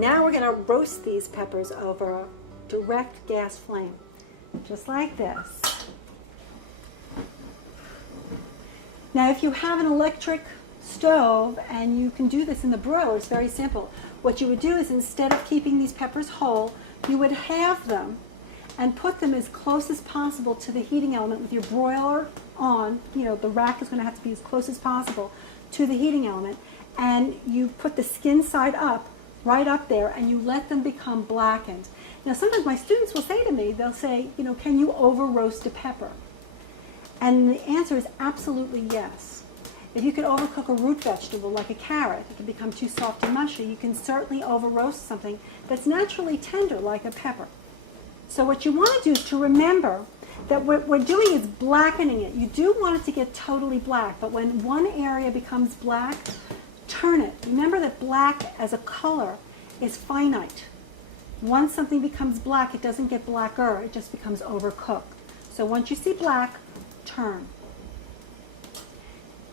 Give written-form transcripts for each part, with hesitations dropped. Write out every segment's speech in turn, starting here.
Now we're going to roast these peppers over a direct gas flame, just like this. Now if you have an electric stove and you can do this in the broiler, it's very simple. What you would do is, instead of keeping these peppers whole, you would halve them and put them as close as possible to the heating element with your broiler on. You know, the rack is going to have to be as close as possible to the heating element, and you put the skin side up, right up there, and you let them become blackened. Now sometimes my students will say to me, they'll say, you know, can you over roast a pepper? And the answer is absolutely yes. If you can overcook a root vegetable like a carrot, it can become too soft and mushy. You can certainly over roast something that's naturally tender like a pepper. So what you want to do is to remember that what we're doing is blackening it. You do want it to get totally black, but when one area becomes black, turn it. Remember that black as a color is finite. Once something becomes black, it doesn't get blacker, it just becomes overcooked. So once you see black, turn.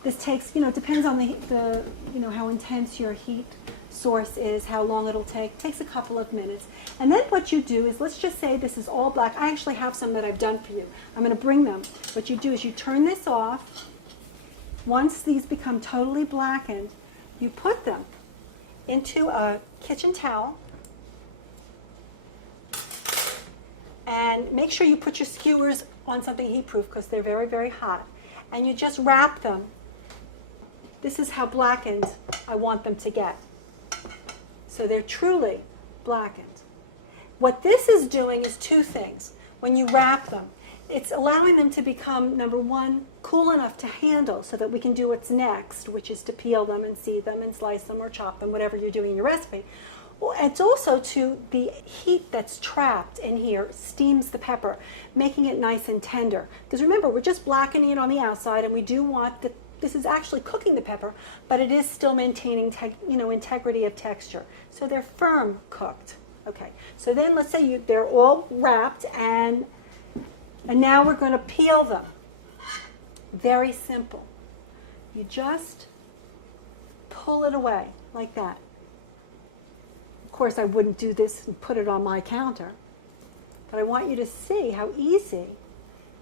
This takes, you know, depends on the you know, how intense your heat source is, how long it'll take. It takes a couple of minutes. And then what you do is, let's just say this is all black. I actually have some that I've done for you. I'm going to bring them. What you do is you turn this off. Once these become totally blackened, you put them into a kitchen towel, and make sure you put your skewers on something heat-proof because they're very, very hot. And you just wrap them. This is how blackened I want them to get. So they're truly blackened. What this is doing is two things. When you wrap them, it's allowing them to become, number one, cool enough to handle so that we can do what's next, which is to peel them and seed them and slice them or chop them, whatever you're doing in your recipe. Well, it's also to the heat that's trapped in here steams the pepper, making it nice and tender. Because remember, we're just blackening it on the outside, and we do want the, this is actually cooking the pepper, but it is still maintaining integrity of texture. So they're firm cooked. Okay, so then let's say they're all wrapped, and now we're going to peel them. Very simple. You just pull it away like that. Of course, I wouldn't do this and put it on my counter, but I want you to see how easy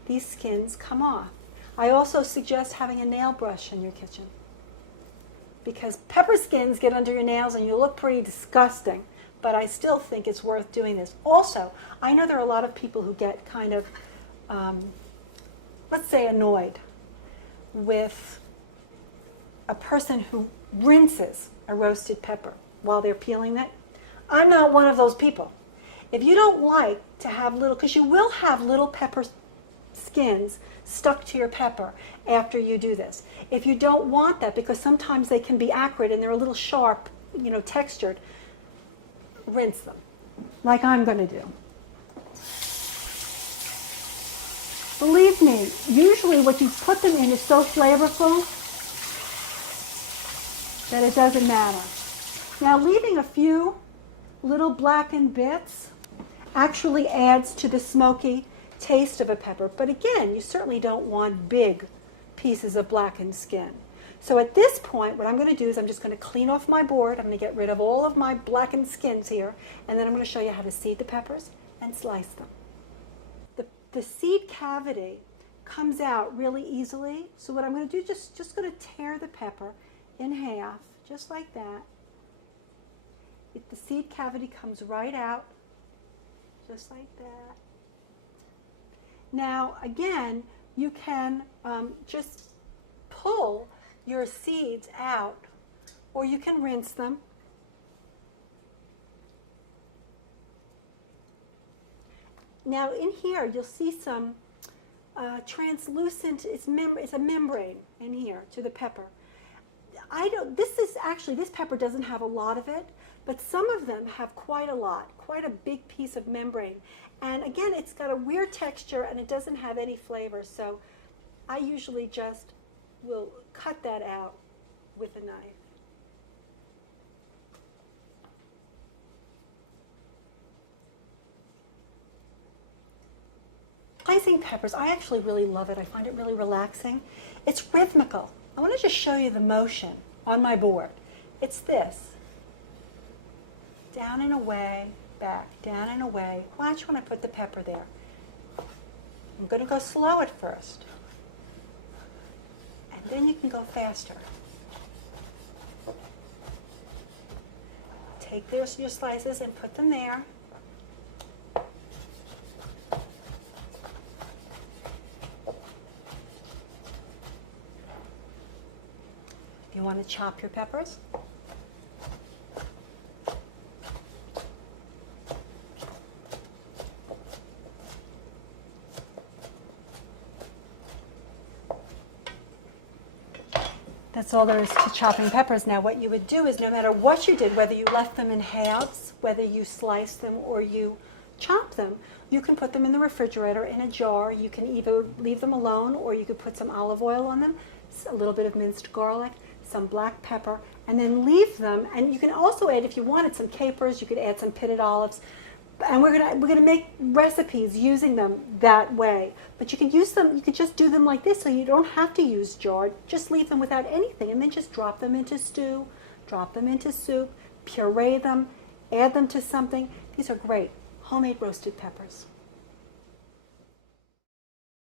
these skins come off. I also suggest having a nail brush in your kitchen, because pepper skins get under your nails and you look pretty disgusting, but I still think it's worth doing this. Also, I know there are a lot of people who get kind of, let's say, annoyed with a person who rinses a roasted pepper while they're peeling it. I'm not one of those people. If you don't like to have little, because you will have little pepper skins stuck to your pepper after you do this. If you don't want that, because sometimes they can be acrid and they're a little sharp, you know, textured, rinse them, like I'm going to do. Believe me, usually what you put them in is so flavorful that it doesn't matter. Now, leaving a few little blackened bits actually adds to the smoky taste of a pepper. But again, you certainly don't want big pieces of blackened skin. So at this point, what I'm going to do is I'm just going to clean off my board. I'm going to get rid of all of my blackened skins here, and then I'm going to show you how to seed the peppers and slice them. The seed cavity comes out really easily. So what I'm going to do, just going to tear the pepper in half, just like that. The seed cavity comes right out, just like that. Now, again, you can just pull your seeds out, or you can rinse them. Now, in here, you'll see some translucent, it's a membrane in here to the pepper. This pepper doesn't have a lot of it, but some of them have quite a lot, quite a big piece of membrane. And again, it's got a weird texture and it doesn't have any flavor, so I usually just will cut that out with a knife. Slicing peppers, I actually really love it. I find it really relaxing. It's rhythmical. I want to just show you the motion on my board. It's this. down and away, back, down and away. Watch when I put the pepper there. I'm going to go slow at first, and then you can go faster. Take your slices and put them there. You want to chop your peppers? That's all there is to chopping peppers. Now what you would do is no matter what you did, whether you left them in halves, whether you sliced them or you chopped them, you can put them in the refrigerator in a jar. You can either leave them alone or you could put some olive oil on them, a little bit of minced garlic, some black pepper, and then leave them. And you can also add, if you wanted, some capers. You could add some pitted olives. And we're gonna make recipes using them that way. But you can use them. You could just do them like this, so you don't have to use jarred. Just leave them without anything, and then just drop them into stew, drop them into soup, puree them, add them to something. These are great homemade roasted peppers.